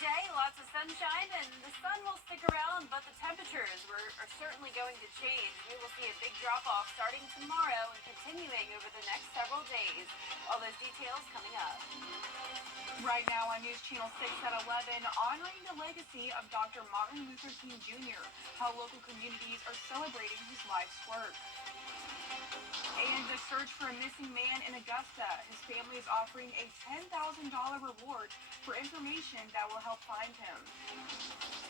day, lots of sunshine, and the sun will stick around, but the temperatures are certainly going to change. We will see a big drop-off starting tomorrow and continuing over the next several days. All those details coming up. Right now on News Channel 6 at 11, honoring the legacy of Dr. Martin Luther King Jr., how local communities are celebrating his life's work. And the search for a missing man in Augusta. His family is offering a $10,000 reward for information that will help find him.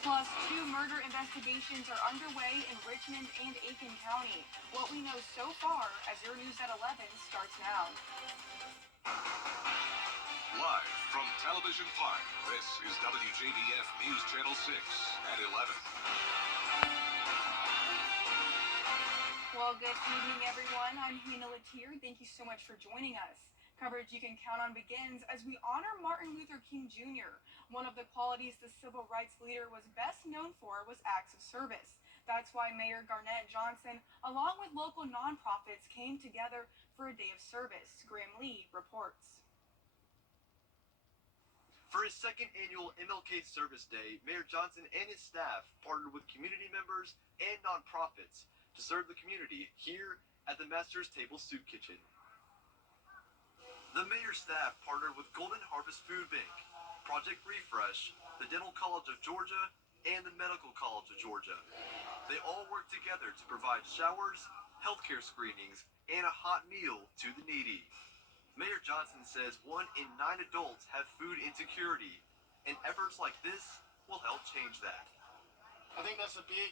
Plus, 2 murder investigations are underway in Richmond and Aiken County. What we know so far as your News at 11 starts now. Live from Television Park, this is WJBF News Channel 6 at 11. Well, good evening, everyone. I'm Hannah Latier. Thank you so much for joining us. Coverage you can count on begins as we honor Martin Luther King Jr. One of the qualities the civil rights leader was best known for was acts of service. That's why Mayor Garnett Johnson, along with local nonprofits, came together for a day of service. Graham Lee reports. For his second annual MLK Service Day, Mayor Johnson and his staff partnered with community members and nonprofits to serve the community here at the Master's Table Soup Kitchen. The mayor's staff partnered with Golden Harvest Food Bank, Project Refresh, the Dental College of Georgia, and the Medical College of Georgia. They all worked together to provide showers, healthcare screenings, and a hot meal to the needy. Mayor Johnson says 1 in 9 adults have food insecurity, and efforts like this will help change that. I think that's a big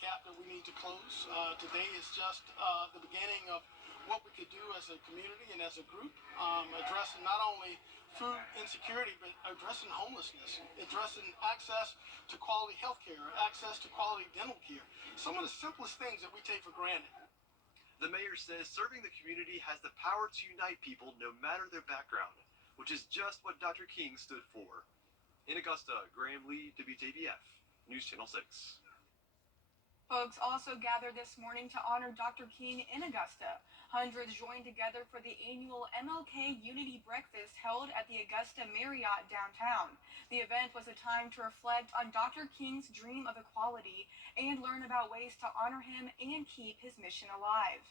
gap that we need to close. Today is just the beginning of what we could do as a community and as a group, addressing not only food insecurity, but addressing homelessness, addressing access to quality health care, access to quality dental care, some of the simplest things that we take for granted. The mayor says serving the community has the power to unite people no matter their background, which is just what Dr. King stood for. In Augusta, Graham Lee, WJBF, News Channel 6. Folks also gathered this morning to honor Dr. King in Augusta. Hundreds joined together for the annual MLK Unity Breakfast held at the Augusta Marriott downtown. The event was a time to reflect on Dr. King's dream of equality and learn about ways to honor him and keep his mission alive.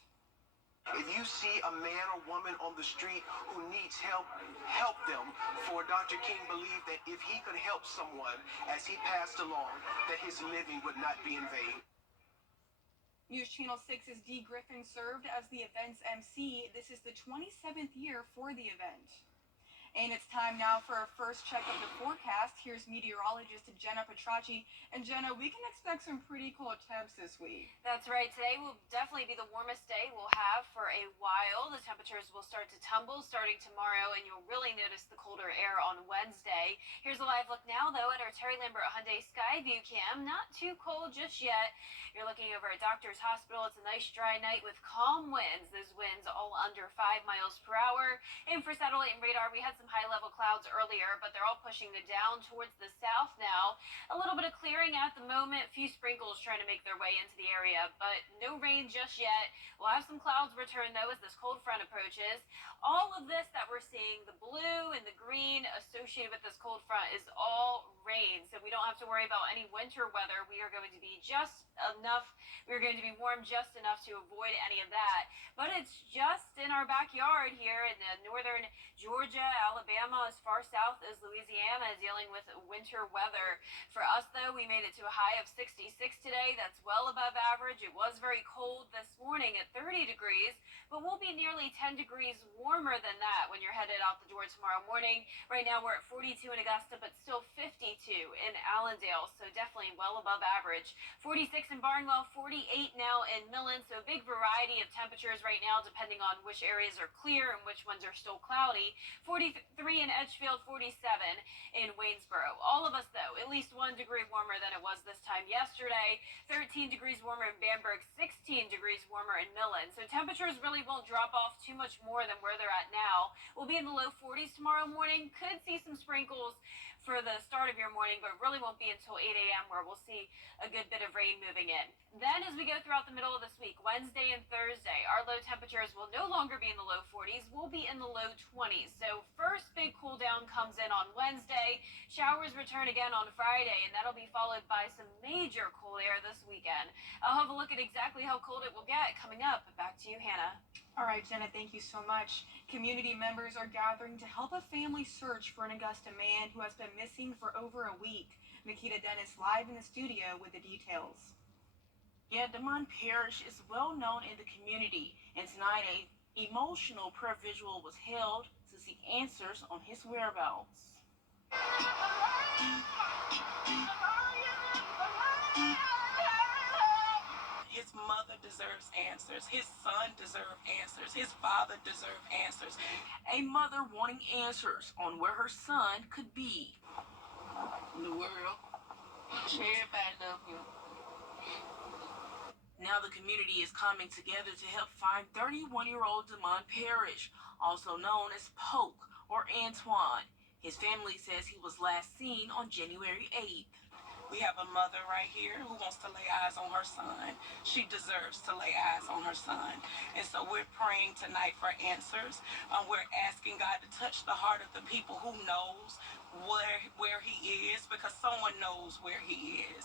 If you see a man or woman on the street who needs help, help them. For Dr. King believed that if he could help someone as he passed along, that his living would not be in vain. News Channel 6's Dee Griffin served as the event's MC. This is the 27th year for the event. And it's time now for our first check of the forecast. Here's meteorologist Jenna Petracci. And Jenna, we can expect some pretty cold temps this week. That's right. Today will definitely be the warmest day we'll have for a while. The temperatures will start to tumble starting tomorrow, and you'll really notice the colder air on Wednesday. Here's a live look now, though, at our Terry Lambert Hyundai Skyview cam. Not too cold just yet. You're looking over at Doctor's Hospital. It's a nice dry night with calm winds. Those winds all under 5 miles per hour. And for satellite and radar, we had some high-level clouds earlier, but they're all pushing down towards the south now. A little bit of clearing at the moment. A few sprinkles trying to make their way into the area, but no rain just yet. We'll have some clouds return, though, as this cold front approaches. All of this that we're seeing, the blue and the green associated with this cold front, is all rain, so we don't have to worry about any winter weather. We are going to be just enough. We're going to be warm just enough to avoid any of that. But it's just in our backyard here in the northern Georgia, Alabama, as far south as Louisiana, dealing with winter weather. For us, though, we made it to a high of 66 today. That's well above average. It was very cold this morning at 30 degrees, but we'll be nearly 10 degrees warmer than that when you're headed out the door tomorrow morning. Right now, we're at 42 in Augusta, but still 52 in Allendale, so definitely well above average. 46 in Barnwell, 48 now in Millen, so a big variety of temperatures right now, depending on which areas are clear and which ones are still cloudy. 43 in Edgefield, 47 in Waynesboro. All of us, though, at least 1 degree warmer than it was this time yesterday. 13 degrees warmer in Bamberg, 16 degrees warmer in Millen. So temperatures really really won't drop off too much more than where they're at now. We'll be in the low 40s tomorrow morning. Could see some sprinkles for the start of your morning, but really won't be until 8 a.m. where we'll see a good bit of rain moving in. Then as we go throughout the middle of this week, Wednesday and Thursday, our low temperatures will no longer be in the low 40s. We'll be in the low 20s. So first big cool down comes in on Wednesday. Showers return again on Friday, and that'll be followed by some major cool air this weekend. I'll have a look at exactly how cold it will get coming up. Back to you, Hannah. All right, Jenna, thank you so much. Community members are gathering to help a family search for an Augusta man who has been missing for over a week. Nikita Dennis live in the studio with the details. Yeah, Damon Parrish is well known in the community, and tonight a emotional prayer visual was held to seek answers on his whereabouts. His mother deserves answers. His son deserves answers. His father deserves answers. A mother wanting answers on where her son could be. In the world, everybody loves him. Now the community is coming together to help find 31-year-old Damon Parrish, also known as Poke or Antoine. His family says he was last seen on January 8th. We have a mother right here who wants to lay eyes on her son. She deserves to lay eyes on her son. And so we're praying tonight for answers. We're asking God to touch the heart of the people who knows where he is, because someone knows where he is.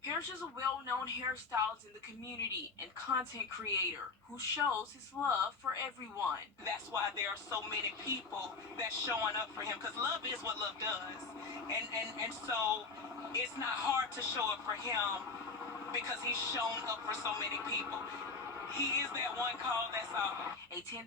Parrish is a well-known hairstylist in the community and content creator who shows his love for everyone. That's why there are so many people that's showing up for him, because love is what love does. And so it's not hard to show up for him because he's shown up for so many people. He is that one call, that's all. A $10,000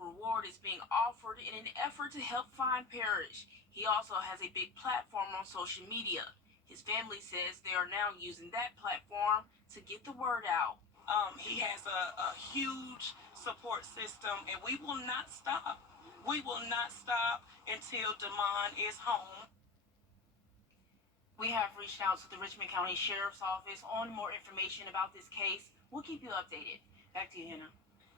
reward is being offered in an effort to help find Parrish. He also has a big platform on social media. His family says they are now using that platform to get the word out. He has a huge support system, and we will not stop. We will not stop until Damon is home. We have reached out to the Richmond County Sheriff's Office on more information about this case. We'll keep you updated. Back to you, Hannah.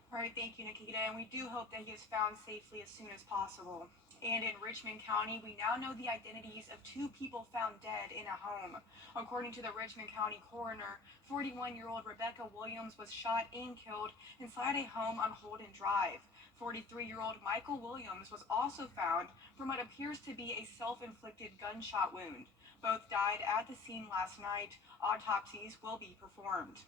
All right, thank you, Nikita, and we do hope that he is found safely as soon as possible. And in Richmond County, we now know the identities of 2 people found dead in a home. According to the Richmond County coroner, 41-year-old Rebecca Williams was shot and killed inside a home on Holden Drive. 43-year-old Michael Williams was also found from what appears to be a self-inflicted gunshot wound. Both died at the scene last night. Autopsies will be performed.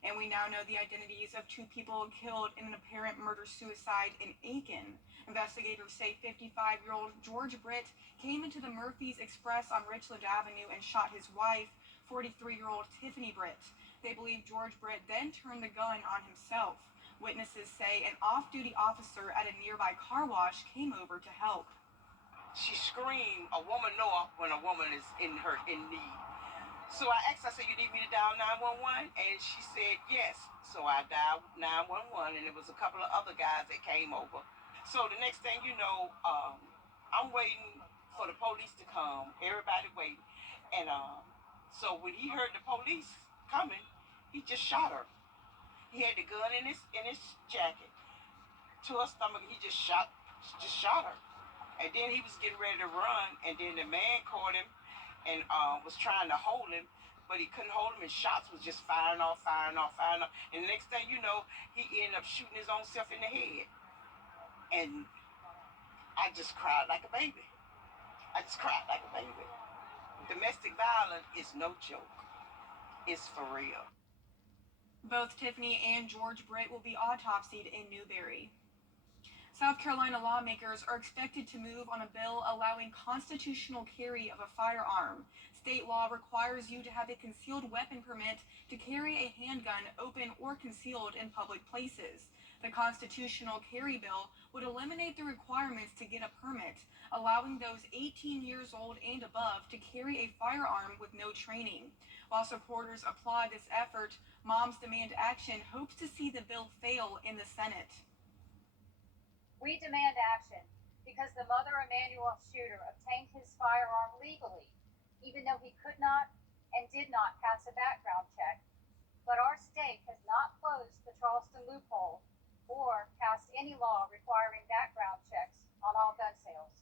And we now know the identities of 2 people killed in an apparent murder-suicide in Aiken. Investigators say 55-year-old George Britt came into the Murphy's Express on Richland Avenue and shot his wife, 43-year-old Tiffany Britt. They believe George Britt then turned the gun on himself. Witnesses say an off-duty officer at a nearby car wash came over to help. She screamed, a woman know when a woman is in need. So I asked, I said, you need me to dial 911? And she said, yes. So I dialed 911, and it was a couple of other guys that came over. So the next thing you know, I'm waiting for the police to come. Everybody waiting. And so when he heard the police coming, he just shot her. He had the gun in his jacket. To her stomach, he just shot her. And then he was getting ready to run, and then the man caught him and was trying to hold him, but he couldn't hold him, and shots was just firing off. And the next thing you know, he ended up shooting his own self in the head. And I just cried like a baby. Domestic violence is no joke. It's for real. Both Tiffany and George Britt will be autopsied in Newberry. South Carolina lawmakers are expected to move on a bill allowing constitutional carry of a firearm. State law requires you to have a concealed weapon permit to carry a handgun open or concealed in public places. The constitutional carry bill would eliminate the requirements to get a permit, allowing those 18 years old and above to carry a firearm with no training. While supporters applaud this effort, Moms Demand Action hopes to see the bill fail in the Senate. We demand action. because the Mother Emanuel shooter obtained his firearm legally, even though he could not and did not pass a background check. But our state has not closed the Charleston loophole or passed any law requiring background checks on all gun sales.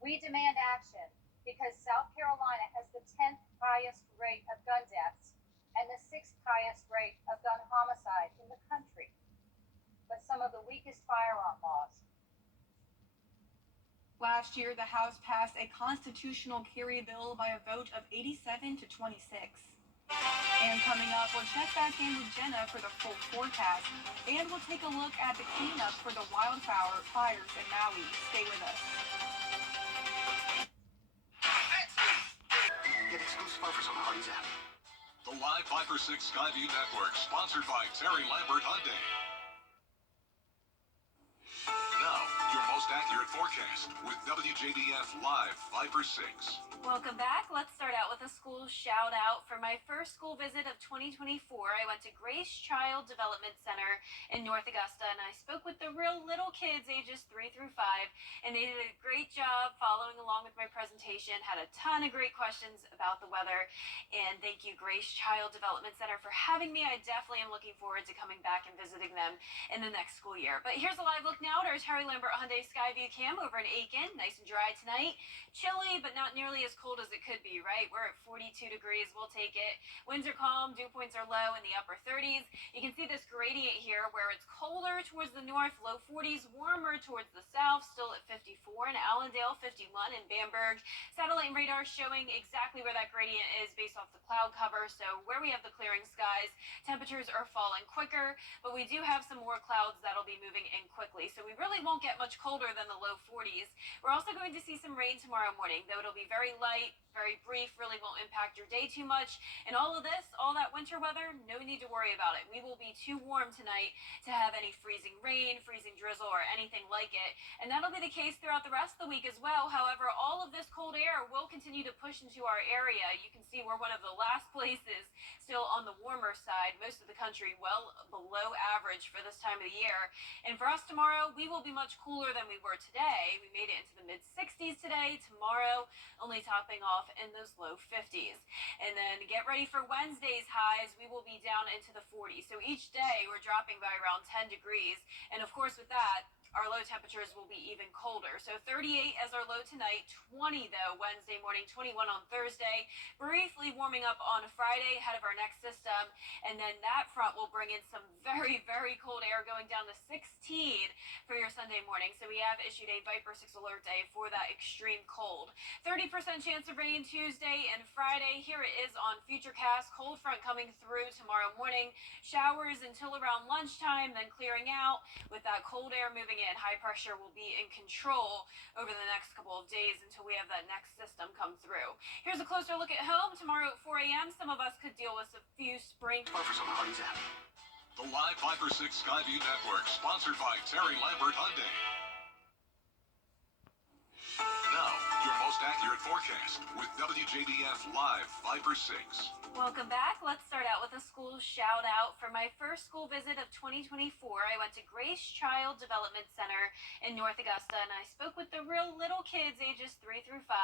We demand action because South Carolina has the 10th highest rate of gun deaths and the 6th highest rate of gun homicide in the country, but some of the weakest firearm laws. Last year, the House passed a constitutional carry bill by a vote of 87 to 26. And coming up, we'll check back in with Jenna for the full forecast, and we'll take a look at the cleanup for the wildfire fires in Maui. Stay with us. Get exclusive offers on the Hardee's app. The Live 5 for 6 Skyview Network, sponsored by Terry Lambert Hyundai. Now, your most accurate forecast with WJBF Live 5 for 6. Welcome back. Let's start out with a school shout out. For my first school visit of 2024, I went to Grace Child Development Center in North Augusta, and I spoke with the real little kids ages 3 through 5, and they did a great job following along with my presentation, had a ton of great questions about the weather, and thank you, Grace Child Development Center, for having me. I definitely am looking forward to coming back and visiting them in the next school year. But here's a live look now at our Terry Lambert Hyundai Skyview Cam over in Aiken. Nice and dry tonight. Chilly, but not nearly as cold as it could be, right? We're at 42 degrees. We'll take it. Winds are calm. Dew points are low in the upper 30s. You can see this gradient here where it's colder towards the north, low 40s, warmer towards the south, still at 54 in Allendale, 51 in Bamberg. Satellite and radar showing exactly where that gradient is based off the cloud cover. So where we have the clearing skies, temperatures are falling quicker, but we do have some more clouds that'll be moving in quickly. So we really won't get much colder than the low 40s. We're also going to see some rain tomorrow morning, though it'll be very light, very brief, really won't impact your day too much. And all of this, all that winter weather, no need to worry about it. We will be too warm tonight to have any freezing rain, freezing drizzle, or anything like it. And that'll be the case throughout the rest of the week as well. However, all of this cold air will continue to push into our area. You can see we're one of the last places still on the warmer side. Most of the country well below average for this time of the year. And for us tomorrow, we will be much cooler than we were today. We made it into the mid 60s today. Tomorrow, only topping off in those low 50s. And then get ready for Wednesday's highs. We will be down into the 40s. So each day we're dropping by around 10 degrees. And of course with that, our low temperatures will be even colder. So 38 as our low tonight, 20 though Wednesday morning, 21 on Thursday, briefly warming up on Friday ahead of our next system. And then that front will bring in some very, very cold air going down to 16 for your Sunday morning. So we have issued a Viper 6 alert day for that extreme cold. 30% chance of rain Tuesday and Friday. Here it is on Futurecast. Cold front coming through tomorrow morning. Showers until around lunchtime, then clearing out with that cold air moving in. High pressure will be in control over the next couple of days until we have that next system come through. Here's a closer look at home. Tomorrow at 4 a.m., some of us could deal with a few spring Offers on the Hardee's app. The Live 5 for 6 Skyview Network, sponsored by Terry Lambert Hyundai. Now, your most accurate forecast with WJBF Live 5 for 6. Welcome back. Let's start out with a school shout out. For my first school visit of 2024, I went to Grace Child Development Center in North Augusta, and I spoke with the real little kids ages 3 through 5,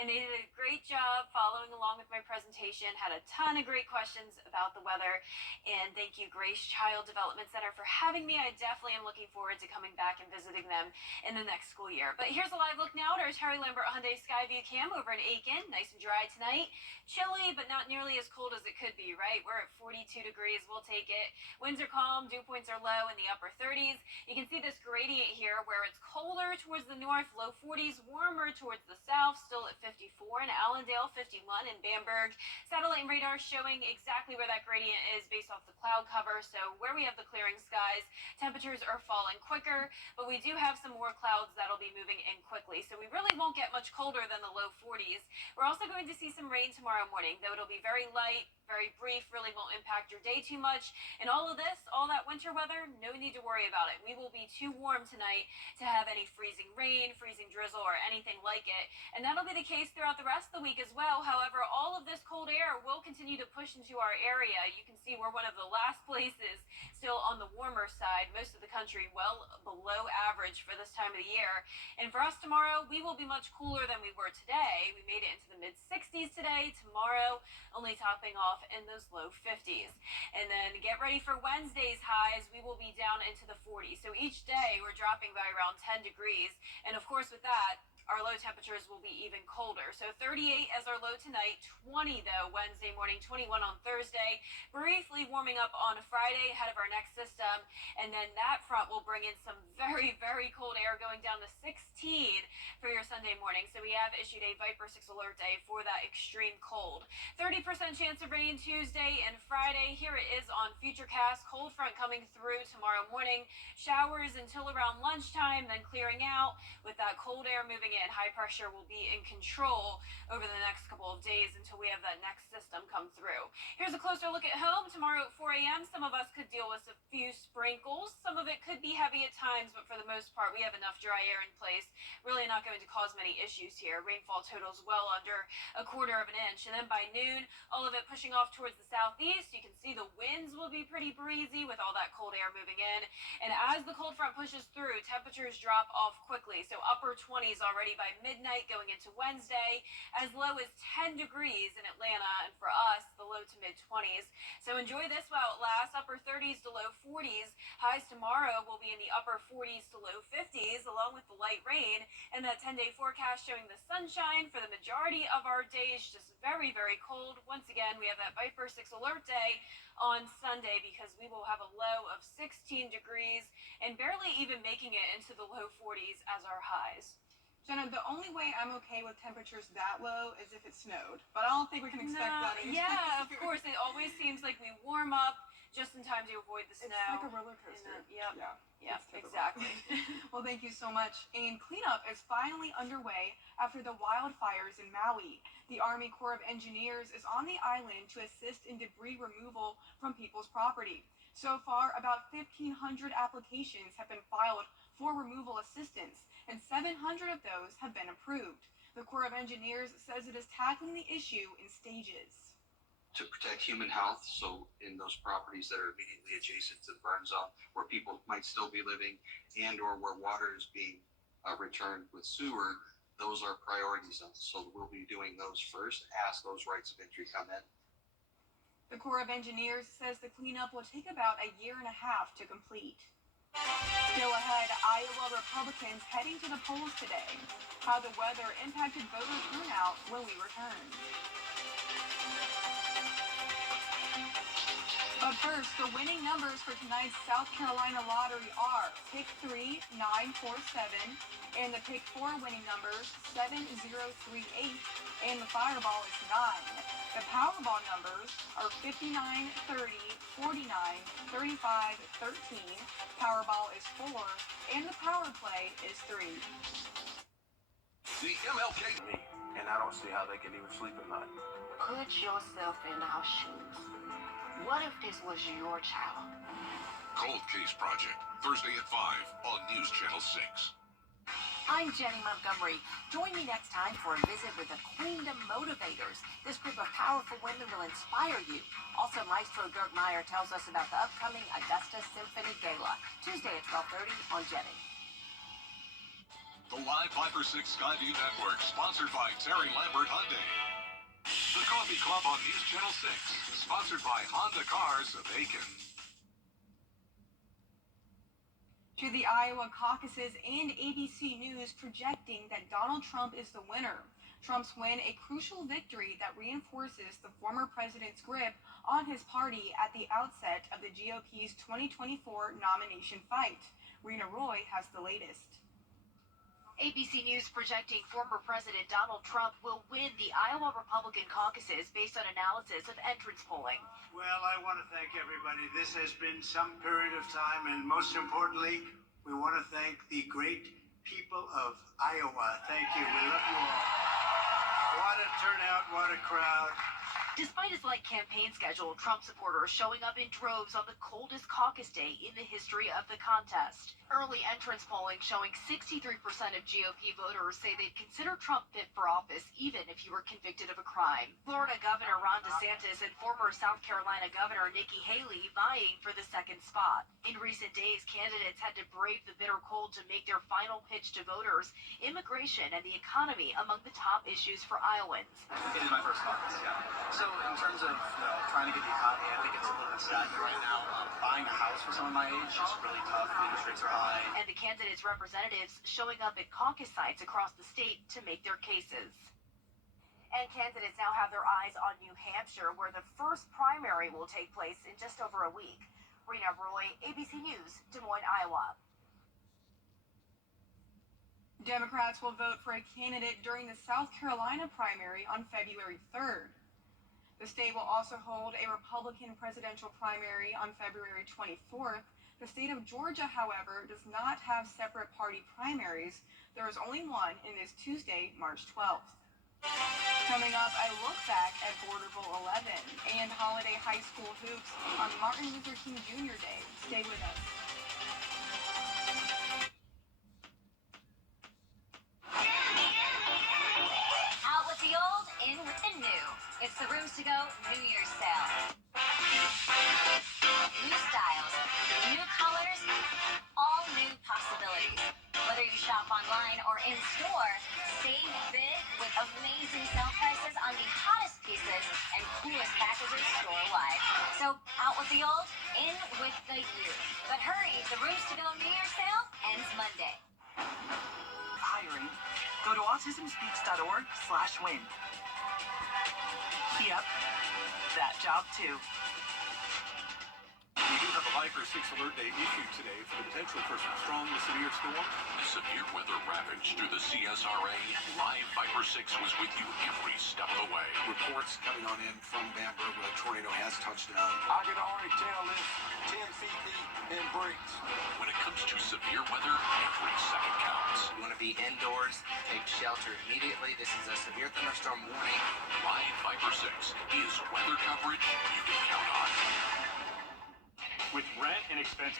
and they did a great job following along with my presentation, had a ton of great questions about the weather, and thank you, Grace Child Development Center, for having me. I definitely am looking forward to coming back and visiting them in the next school year. But here's a live look now at our Terry Lambert Hyundai Skyview Cam over in Aiken. Nice and dry tonight. Chilly, but not nearly as cold as it could be, right? We're at 42 degrees. We'll take it. Winds are calm. Dew points are low in the upper 30s. You can see this gradient here where it's colder towards the north, low 40s, warmer towards the south, still at 54 in Allendale, 51 in Bamberg. Satellite and radar showing exactly where that gradient is based off the cloud cover. So where we have the clearing skies, temperatures are falling quicker, but we do have some more clouds that'll be moving in quickly. So we really won't get much colder than the low 40s. We're also going to see some rain tomorrow morning, though it'll be very light, very brief, really won't impact your day too much. And all of this, all that winter weather, no need to worry about it. We will be too warm tonight to have any freezing rain, freezing drizzle, or anything like it. And that'll be the case throughout the rest of the week as well. However, all of this cold air will continue to push into our area. You can see we're one of the last places still on the warmer side. Most of the country well below average for this time of the year. And for us tomorrow, we will be much cooler than we were today. We made it into the mid 60s today. Tomorrow, only topping off in those low 50s. And then get ready for Wednesday's highs. We will be down into the 40s. So each day we're dropping by around 10 degrees. And of course, with that, our low temperatures will be even colder. So 38 as our low tonight, 20 though Wednesday morning, 21 on Thursday, briefly warming up on Friday ahead of our next system. And then that front will bring in some very, very cold air going down to 16 for your Sunday morning. So we have issued a Viper 6 alert day for that extreme cold. 30% chance of rain Tuesday and Friday. Here it is on Futurecast. Cold front coming through tomorrow morning. Showers until around lunchtime, then clearing out with that cold air moving in. High pressure will be in control over the next couple of days until we have that next system come through. Here's a closer look at home. Tomorrow at 4 a.m., some of us could deal with a few sprinkles. Some of it could be heavy at times, but for the most part, we have enough dry air in place. Really not going to cause many issues here. Rainfall totals well under a quarter of an inch. And then by noon, all of it pushing off towards the southeast. You can see the winds will be pretty breezy with all that cold air moving in. And as the cold front pushes through, temperatures drop off quickly. So upper 20s already by midnight going into Wednesday, as low as 10 degrees in Atlanta, and for us, the low to mid 20s. So enjoy this while it lasts. Upper 30s to low 40s. Highs tomorrow will be in the upper 40s to low 50s, along with the light rain, and that 10-day forecast showing the sunshine for the majority of our days. Just very, very cold. Once again, we have that Viper 6 alert day on Sunday because we will have a low of 16 degrees and barely even making it into the low 40s as our highs. Jenna, the only way I'm okay with temperatures that low is if it snowed, but I don't think we can expect that. Yeah, of course. It always seems like we warm up just in time to avoid the snow. It's like a roller coaster. Yep. Yeah. Yep, exactly. Well, thank you so much. And cleanup is finally underway after the wildfires in Maui. The Army Corps of Engineers is on the island to assist in debris removal from people's property. So far, about 1,500 applications have been filed for removal assistance, and 700 of those have been approved. The Corps of Engineers says it is tackling the issue in stages. To protect human health, so in those properties that are immediately adjacent to the burn zone, where people might still be living and or where water is being returned with sewer, those are priority zones. So we'll be doing those first as those rights of entry come in. The Corps of Engineers says the cleanup will take about a year and a half to complete. Still ahead, Iowa Republicans heading to the polls today. How the weather impacted voter turnout when we return. But first, the winning numbers for tonight's South Carolina lottery are Pick 3, 947, and the Pick 4 winning numbers 7038, and the Fireball is 9. The Powerball numbers are 59, 30, 49, 35, 13. Powerball is 4, and the Power Play is 3. The MLK. And I don't see how they can even sleep at night. Put yourself in our shoes. What if this was your child? Cold Case Project, Thursday at 5 on News Channel 6. I'm Jenny Montgomery. Join me next time for a visit with the Queendom Motivators. This group of powerful women will inspire you. Also, Maestro Dirk Meyer tells us about the upcoming Augusta Symphony Gala, Tuesday at 12:30 on Jenny. The live Viper 6 Skyview Network, sponsored by Terry Lambert Hyundai. The Coffee Club on News Channel 6, sponsored by Honda Cars of Aiken. To the Iowa caucuses and ABC News projecting that Donald Trump is the winner. Trump's win a crucial victory that reinforces the former president's grip on his party at the outset of the GOP's 2024 nomination fight. Rena Roy has the latest. ABC News projecting former President Donald Trump will win the Iowa Republican caucuses based on analysis of entrance polling. Well, I want to thank everybody. This has been some period of time, and most importantly, we want to thank the great people of Iowa. Thank you. We love you all. turnout, what a crowd. Despite his light campaign schedule, Trump supporters showing up in droves on the coldest caucus day in the history of the contest. Early entrance polling showing 63% of GOP voters say they'd consider Trump fit for office even if he were convicted of a crime. Florida Governor Ron DeSantis and former South Carolina Governor Nikki Haley vying for the second spot. In recent days, candidates had to brave the bitter cold to make their final pitch to voters, immigration and the economy among the top issues for Iowans. It is my first caucus, yeah. So in terms of trying to get the economy, I think it's a little bit stagnant right now. Buying a house for someone my age is really tough. The interest rates are high. And the candidates' representatives showing up at caucus sites across the state to make their cases. And candidates now have their eyes on New Hampshire, where the first primary will take place in just over a week. Rena Roy, ABC News, Des Moines, Iowa. Democrats will vote for a candidate during the South Carolina primary on February 3rd. The state will also hold a Republican presidential primary on February 24th. The state of Georgia, however, does not have separate party primaries. There is only one, and is Tuesday, March 12th. Coming up, I look back at Border Bowl 11 and holiday high school hoops on Martin Luther King Jr. Day. Stay with us. Out with the old, in with the new. It's the Rooms to Go New Year's sale. New styles, new colors, all new possibilities. Whether you shop online or in store, save big with amazing sale prices on the hottest pieces and coolest packages store-wide. So out with the old, in with the new. But hurry, the Rooms to Go New Year's sale ends Monday. Hiring. Go to autismspeaks.org/win. Yep, that job too. We do have a Viper 6 alert day issued today for the potential for some strong to severe storms. Severe weather ravaged through the CSRA. Live Viper 6 was with you every step of the way. Reports coming on in from Bamberg where a tornado has touched down. I can already tell this 10 feet deep and breaks. When it comes to severe weather, every second counts. You want to be indoors, take shelter immediately. This is a severe thunderstorm warning. Live Viper 6 is weather coverage you can count on. With rent and expense.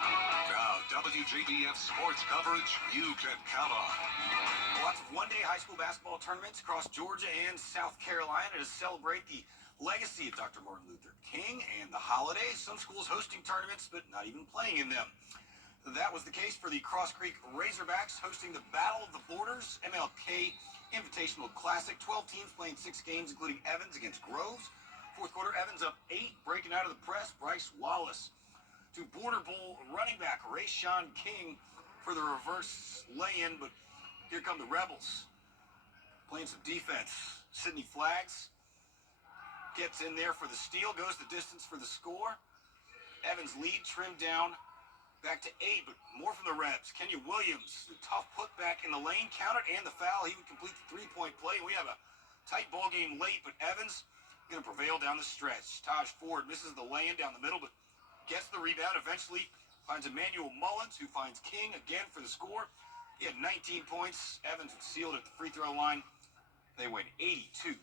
Now, WJBF sports coverage you can count on. Lots of one-day high school basketball tournaments across Georgia and South Carolina to celebrate the legacy of Dr. Martin Luther King and the holidays. Some schools hosting tournaments, but not even playing in them. That was the case for the Cross Creek Razorbacks hosting the Battle of the Borders MLK Invitational Classic. 12 teams playing 6 games, including Evans against Groves. Fourth quarter, Evans up 8, breaking out of the press, Bryce Wallace. To Border Bowl running back Rayshawn King for the reverse lay-in, but here come the Rebels. Playing some defense. Sidney Flags gets in there for the steal, goes the distance for the score. Evans lead trimmed down, back to 8, but more from the Rebs. Kenya Williams, the tough putback in the lane, counted, and the foul. He would complete the three-point play. We have a tight ball game late, but Evans going to prevail down the stretch. Taj Ford misses the lay-in down the middle, but gets the rebound. Eventually finds Emmanuel Mullins, who finds King again for the score. He had 19 points. Evans was sealed at the free throw line. They win 82-75.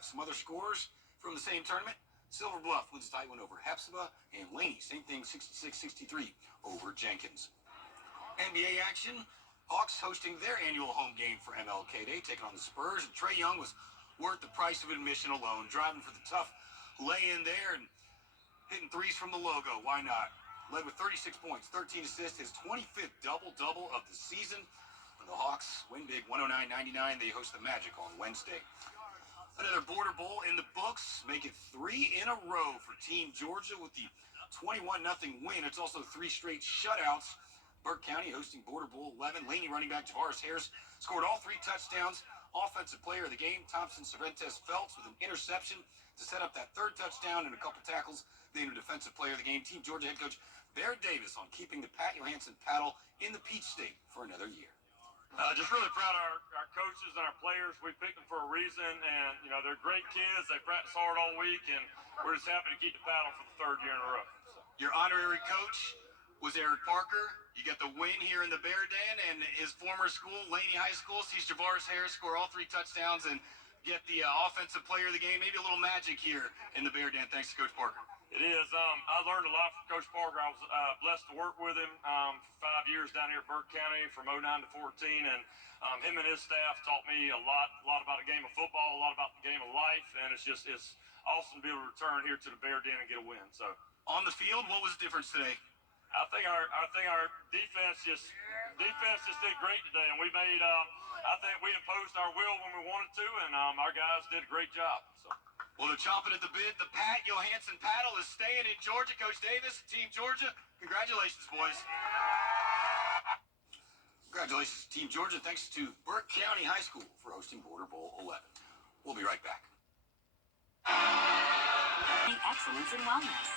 Some other scores from the same tournament. Silver Bluff wins a tight one over Hepzibah, and Laney, same thing, 66-63 over Jenkins. NBA action. Hawks hosting their annual home game for MLK Day, taking on the Spurs. And Trae Young was worth the price of admission alone, driving for the tough lay-in there and hitting threes from the logo. Why not? Led with 36 points, 13 assists, his 25th double-double of the season. And the Hawks win big, 109-99. They host the Magic on Wednesday. Another Border Bowl in the books. Make it 3 in a row for Team Georgia with the 21-0 win. It's also 3 straight shutouts. Burke County hosting Border Bowl 11. Laney running back Javaris Harris scored all 3 touchdowns. Offensive player of the game, Thompson Cervantes Phelps with an interception to set up that 3rd touchdown and a couple tackles. Named defensive player of the game. Team Georgia head coach Barrett Davis on keeping the Pat Johansson paddle in the Peach State for another year. Just really proud of our coaches and our players. We picked them for a reason, and they're great kids. They practice hard all week, and we're just happy to keep the paddle for the 3rd year in a row. Your honorary coach was Eric Parker. You got the win here in the Bear Den, and his former school, Laney High School, sees Javaris Harris score all 3 touchdowns and get the offensive player of the game. Maybe a little magic here in the Bear Den, thanks to Coach Parker. It is. I learned a lot from Coach Parker. I was blessed to work with him for 5 years down here in Burke County from 09 to 14, and him and his staff taught me a lot about the game of football, a lot about the game of life, and it's awesome to be able to return here to the Bear Den and get a win. So on the field, what was the difference today? I think our defense just did great today, and we made. I think we imposed our will when we wanted to, and our guys did a great job. So. Well, they're chomping at the bit. The Pat Johansson paddle is staying in Georgia. Coach Davis, Team Georgia, congratulations, boys. Congratulations, Team Georgia. Thanks to Burke County High School for hosting Border Bowl 11. We'll be right back. Excellence in wellness.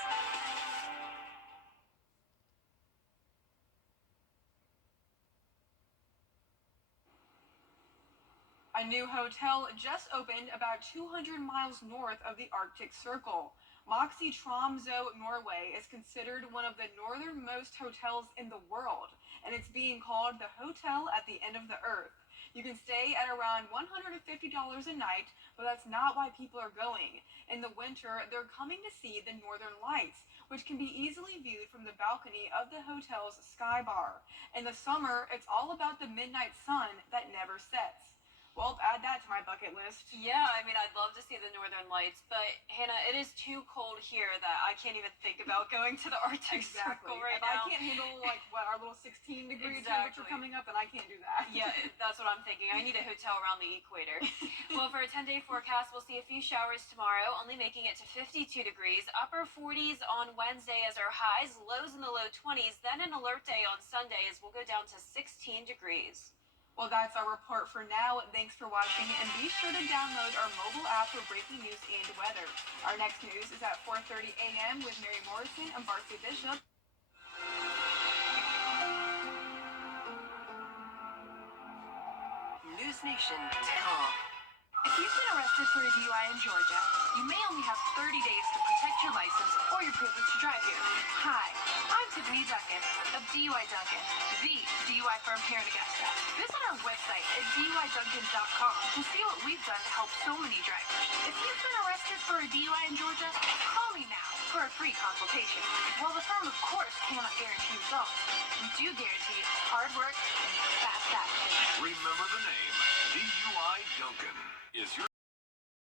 A new hotel just opened about 200 miles north of the Arctic Circle. Moxie Tromsø, Norway, is considered one of the northernmost hotels in the world, and it's being called the Hotel at the End of the Earth. You can stay at around $150 a night, but that's not why people are going. In the winter, they're coming to see the northern lights, which can be easily viewed from the balcony of the hotel's sky bar. In the summer, it's all about the midnight sun that never sets. Well, add that to my bucket list. Yeah, I mean, I'd love to see the northern lights, but Hannah, it is too cold here that I can't even think about going to the Arctic Circle right now. If I can't handle, our little 16-degree temperature coming up, then I can't do that. Yeah, that's what I'm thinking. I need a hotel around the equator. Well, for a 10-day forecast, we'll see a few showers tomorrow, only making it to 52 degrees. Upper 40s on Wednesday as our highs, lows in the low 20s. Then an alert day on Sunday as we'll go down to 16 degrees. Well, that's our report for now. Thanks for watching, and be sure to download our mobile app for breaking news and weather. Our next news is at 4:30 a.m. with Mary Morrison and Barcy Bishop. NewsNation.com. If you've been arrested for a DUI in Georgia, you may only have 30 days to protect your license or your privilege to drive here. Hi, I'm Tiffany Duncan of DUI Duncan, the DUI firm here in Augusta. Visit our website at DUIDuncan.com to see what we've done to help so many drivers. If you've been arrested for a DUI in Georgia, call me now for a free consultation. While the firm, of course, cannot guarantee results, we do guarantee hard work and fast action. Remember the name, DUI Duncan is your